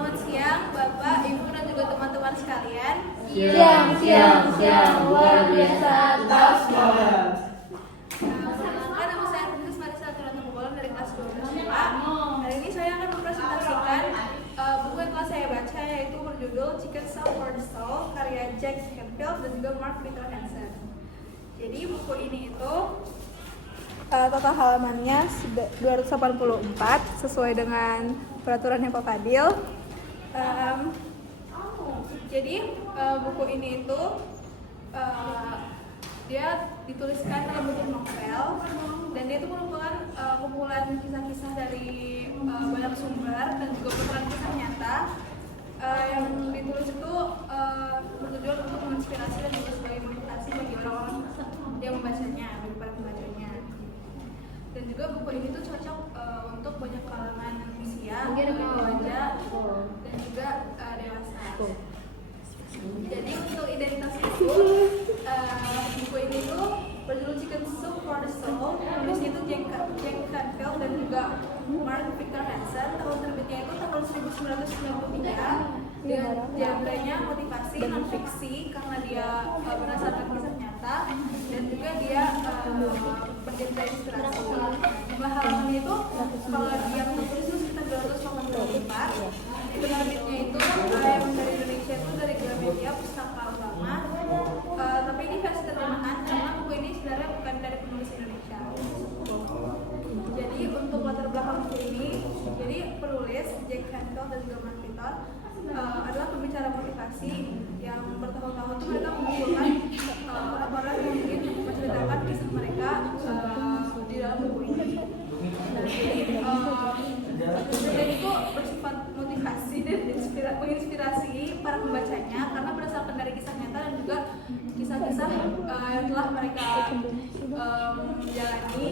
Selamat siang Bapak, Ibu, dan juga teman-teman sekalian. Siang, luar biasa, top semangat. Perkenalkan, nama saya Princess Marisa Kirana dari kelas 12 Pak. Hari ini saya akan mempresentasikan buku yang telah saya baca, yaitu berjudul Chicken Soup for the Soul, karya Jack Canfield dan juga Mark Peter Hansen. Jadi buku ini itu total halamannya 284 sesuai dengan peraturannya Pak Fadil. Jadi buku ini itu dia dituliskan dalam bentuk novel dan dia itu merupakan kumpulan kisah-kisah dari banyak sumber dan juga kumpulan kisah nyata yang ditulis itu bertujuan untuk menginspirasi dan juga sebagai motivasi bagi orang-orang yang membacanya, bagi para pembacanya. Dan juga buku ini tuh cocok untuk banyak kalangan usia, remaja dan juga dewasa. Jadi untuk identitas itu buku ini tuh berjudul Chicken Soup for the Soul. Penulisnya itu Jack Canfield dan juga Mark Peter Hansen. Tahun terbitnya itu tahun 1993 dengan genrenya motivasi non fiksi karena dia berdasarkan kisah nyata dan juga dia bergenre inspirasi. Jumlah halamannya itu kalau yang tertulis itu sekitar 284. Penerbitnya itu yang dari Indonesia itu dari Gramedia Pustaka Utama. Tapi ini versi terjemahan karena buku ini sebenarnya bukan dari penulis Indonesia. Jadi untuk latar belakang buku ini, jadi penulis Jack Canfield dan juga Mark Peter adalah pembicara motivasi yang bertahun-tahun itu mereka mengumpulkan orang yang ingin menceritakan kisah mereka di dalam buku ini. Jadi itu bersifat motivasi dan menginspirasi para pembacanya karena berdasarkan dari kisah nyata dan juga kisah-kisah yang telah mereka jalani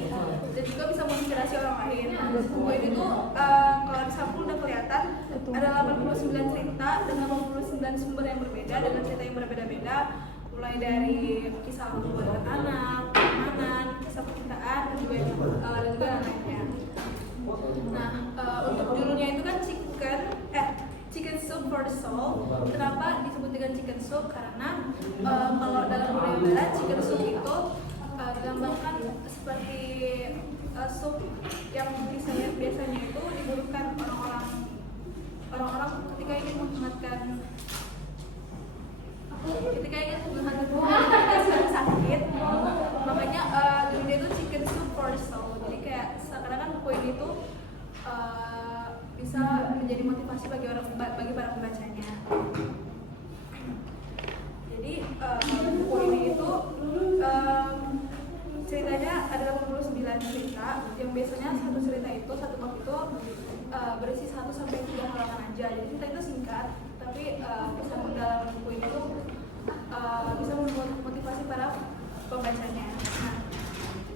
dan juga bisa menginspirasi orang lain. Buku ini tuh kalau di sampul udah kelihatan ada 89 cerita dengan 89 sumber yang berbeda dengan cerita yang berbeda-beda, mulai dari kisah hubungan anak, pertemanan, kisah percintaan dan juga lain-lainnya. Nah, untuk judulnya itu kan Chicken Soup for the Soul. Kenapa disebut dengan chicken soup? Karena kalau dalam budaya barat, chicken soup itu digambarkan seperti sup yang biasanya itu dibutuhkan orang-orang ketika ingin menghangatkan sakit. Makanya judulnya itu Chicken Soup for the Soul. Jadi kayak seakan-akan buku ini tuh bisa menjadi motivasi bagi para pembacanya. Jadi buku ini itu ceritanya ada 89 cerita yang biasanya satu cerita itu, satu bab itu berisi 1 sampai 3 halaman aja. Jadi cerita itu singkat, tapi pesan dalam buku ini tuh bisa memotivasi para pembacanya. Nah,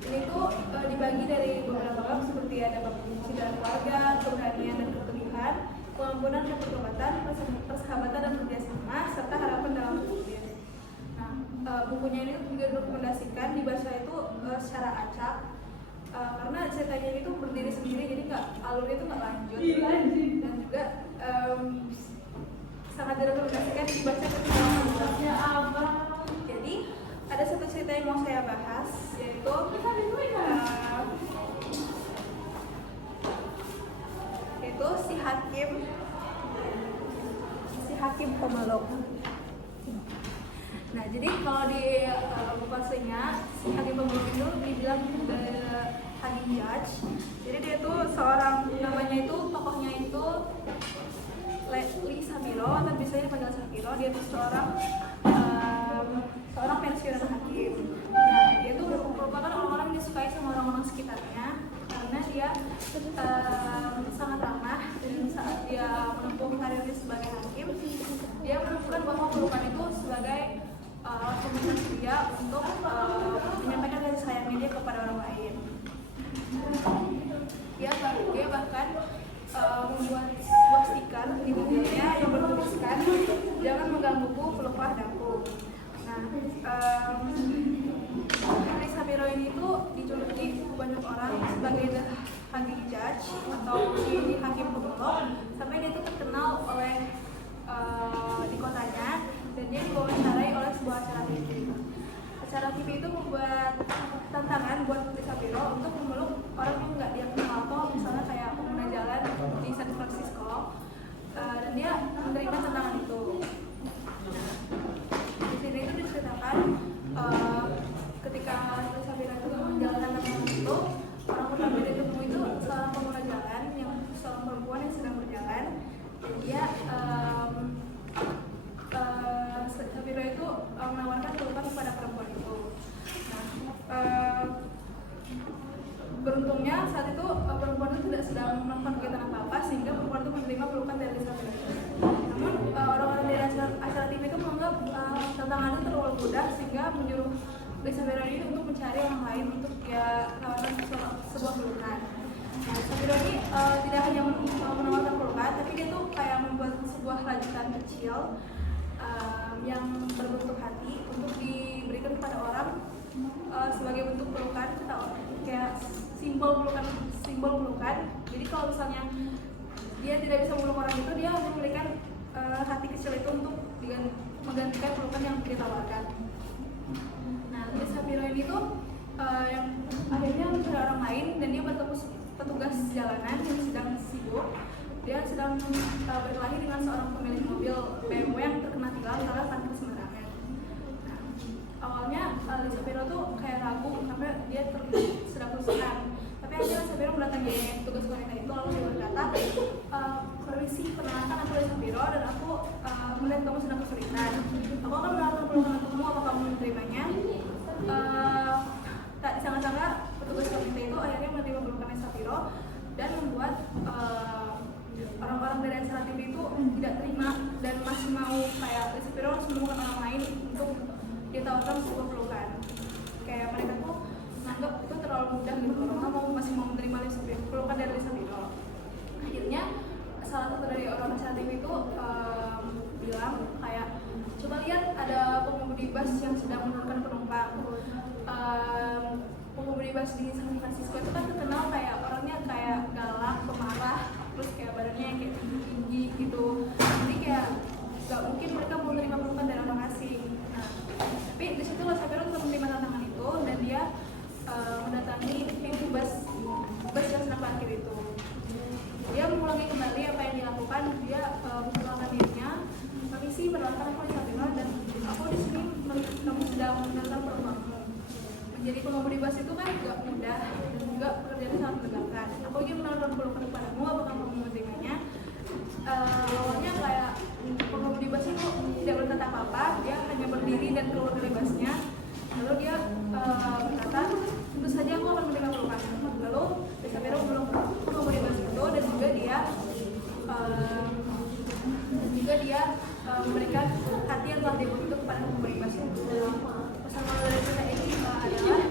ini tuh dibagi dari beberapa bab seperti ada bab cinta keluarga, keberanian dan kepedihan, pengampunan dan pertobatan, persahabatan dan kerjasama, serta harapan dalam berpikir. Nah, bukunya ini juga direkomendasikan dibaca itu secara acak karena ceritanya itu berdiri sendiri, jadi alurnya itu nggak lanjut dan juga sangat direkomendasikan dibaca ketika Jadi ada satu cerita yang mau saya bahas, yaitu si hakim pemeluk. Nah, jadi kalau di buku aslinya si hakim pemeluk itu dibilang hakim judge. Jadi dia itu seorang, namanya itu tokohnya itu Lee Sabiro atau biasanya dipanggil Sabiro. Dia itu seorang pensiunan hakim. Nah, dia itu merupakan orang-orang yang disukai sama orang-orang sekitarnya karena dia sangat ramah, dan saat dia menempuh karirnya sebagai hakim, dia menemukan bahwa pelukan itu sebagai komunitas dia untuk menyampaikan kasih sayangnya dia kepada orang lain. Dia bahkan membuat sebuah stiker di bukunya yang bertuliskan jangan menggangguku pelupah daku. Nah, Lee Sabiro ini tuh dijuluki banyak orang sebagai the hakim judge atau si hakim pemeluk, sampai dia tuh terkenal oleh menyuruh Lisa Vero ini untuk mencari orang lain untuk ya menawarkan sebuah pelukan. Nah, Lisa Vero ini tidak hanya menawarkan pelukan, tapi dia tuh kayak membuat sebuah rajutan kecil yang berbentuk hati untuk diberikan kepada orang sebagai bentuk pelukan atau kayak simbol pelukan. Jadi kalau misalnya dia tidak bisa meluk orang itu, dia hanya memberikan hati kecil itu untuk menggantikan pelukan yang ditawarkan. Nah, Lisa Vero ini tuh yang akhirnya mencari orang lain dan dia bertemu petugas jalanan yang sedang sibuk. Dia sedang berkelahi dengan seorang pemilik mobil BMW yang terkena tilang karena parkir sembarangan. Nah, awalnya Lisa Vero tuh kayak ragu karena dia sedang kesusahan. Tapi akhirnya Lisa Vero mendatangi petugas wanita itu lalu dia berkata, permisi, perkenalkan aku Lisa Vero dan aku melihat kamu sedang kesulitan. Aku akan menawarkan pelukan untukmu, apa kamu menerimanya? Tak disangka-sangka petugas wanita itu akhirnya menerima pelukan Lisa Vero dan membuat orang-orang dari acara TV itu tidak terima dan masih mau kayak Lisa Vero harus menemukan orang lain untuk ditawarkan sebuah pelukan. Kayak mereka tuh menganggap itu terlalu mudah gitu, orang masih mau menerima pelukan dari Lisa Vero. Akhirnya salah satu dari orang acara TV itu bilang kayak, coba lihat ada pengemudi bus yang sedang menurunkan penumpang. Pengemudi bus di San Francisco itu kan terkenal kayak orangnya kayak galak, pemarah, terus kayak badannya yang kayak tinggi gitu. Jadi kayak gak mungkin mereka mau menerima pelukan dari orang asing. Nah, tapi di situ Lisa Vero tetap menerima tantangan itu dan dia mendatangi pintu bus yang sedang parkir itu. Dia mengulangi kembali apa yang dilakukan. Dia memperkenalkan dirinya, permisi, perkenalkan aku Lisa Vero dan aku di sini kamu sedang mendengar pelukanmu. Menjadi pengemudi bus itu kan gak mudah dan juga pekerjaannya sangat menegangkan. Aku ingin menawarkan pelukan kepadamu, apakah kamu menerimanya? Awalnya kayak pengemudi bus itu tidak berkata apa-apa, dia hanya berdiri dan keluar dari busnya. Lalu dia berkata, tentu saja aku akan menerima pelukan. Lalu Lisa Vero belum pengemudi bus itu dan juga dia memberikan hati yang telah dibentuk kepada pengemudi bus itu. Pesan moral dari cerita ini adalah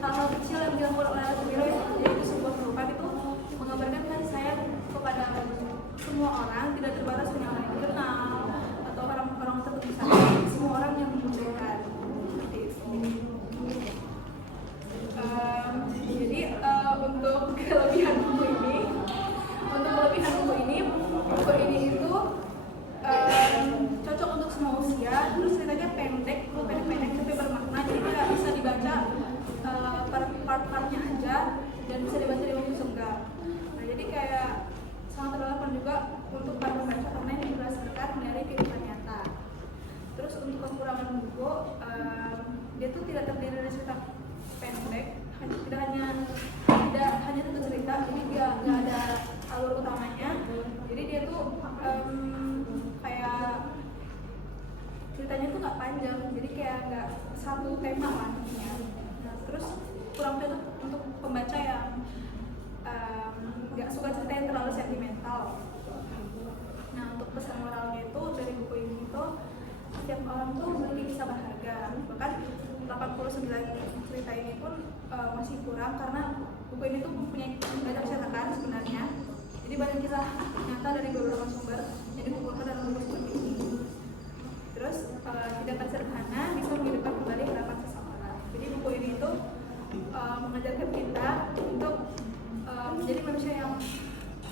hal-hal kecil yang dilakukan oleh Lisa Vero yaitu sebuah pelukan itu menggambarkan kasih sayang kepada semua orang, tidak terbatas hanya orang yang dikenal atau orang-orang tertentu saja, semua orang yang membutuhkan. Seperti itu. Jadi untuk kelebihan buku ini itu cocok untuk semua usia. Terus ceritanya pendek tapi bermakna, jadi tidak bisa dibaca part-partnya aja dan bisa dibaca di waktu senggang. Nah, jadi kayak sangat relevan juga untuk para pembaca karena ini berdasarkan dari kehidupan nyata. Terus untuk kekurangan buku, dia tuh tidak terdiri dari cerita pendek, tidak hanya satu cerita, jadi dia nggak ada alur utamanya. Jadi dia tuh kayak ceritanya tuh nggak panjang, jadi kayak nggak satu tema lah intinya. Nah, terus kurang cocok untuk pembaca yang nggak suka cerita yang terlalu sentimental. Nah, untuk pesan moralnya itu dari buku ini tuh setiap orang tuh memiliki kisah berharga. Bahkan 89 cerita ini pun masih kurang karena buku ini tuh punya banyak cetakan sebenarnya. Jadi banyak kisah nyata dari beberapa sumber yang dikumpulkan dalam buku seperti ini. Terus tindakan sederhana bisa menghidupkan kembali harapan seseorang. Jadi buku ini itu mengajarkan kita untuk menjadi manusia yang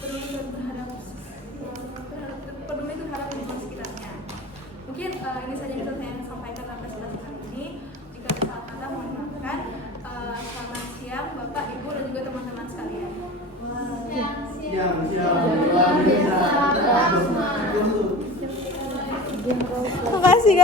peduli terhadap lingkungan sekitarnya. Mungkin ini saja yang saya sampaikan dalam presentasi kali ini. Jika ada salah kata mohon maafkan. Selamat siang Bapak, Ibu dan juga teman-teman sekalian. Siang, luar biasa. Makasih, Kak.